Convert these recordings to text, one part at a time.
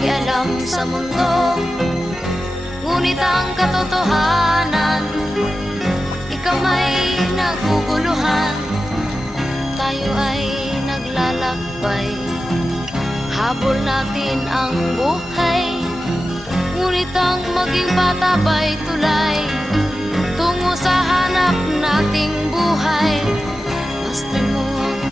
pakialam sa mundo. Ngunit ang katotohanan, ikaw may naguguluhan. Tayo ay naglalakbay, habol natin ang buhay. Ngunit ang maging patabay tulay tungo sa hanap nating buhay. Basta mo ang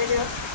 Ano?